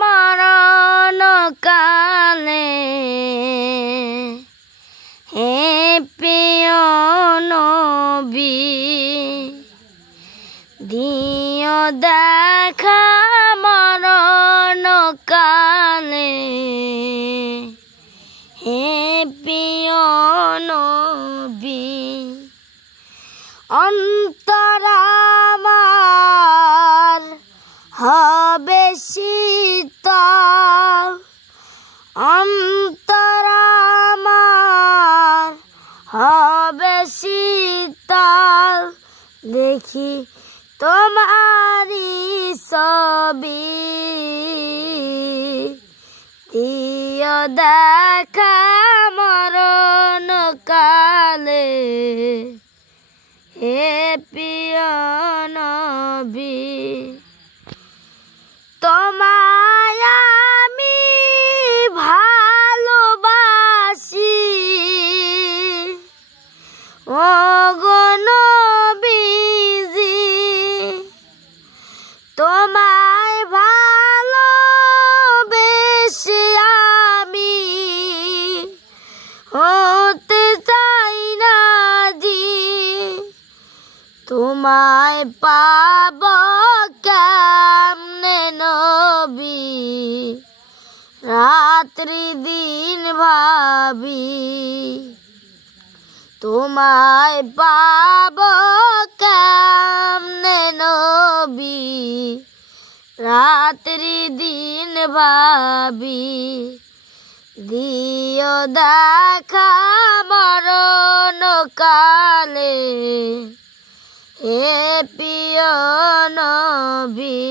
মরণ কালে হে প্রিয় নবী দিও দেখা মরণ হে প্রিয় নবী। অন্তরামার শীতল অন্তরামার হবে শীতল। দেখি তোমারি ছবি। দিও দেখা মরণ কালে হে প্রিয় নবী। ও গো নবীজি, তোমায় ভালোবেসে আমি হতে চাই না জি। তোমায় পাব কেমনে নবী? রাত্রি দিন ভাবি। তোমায় পাব কেমনে নবী? রাত্রি দিন ভাবি দিও দেখা মরণ কালে। হে প্রিয় নবী।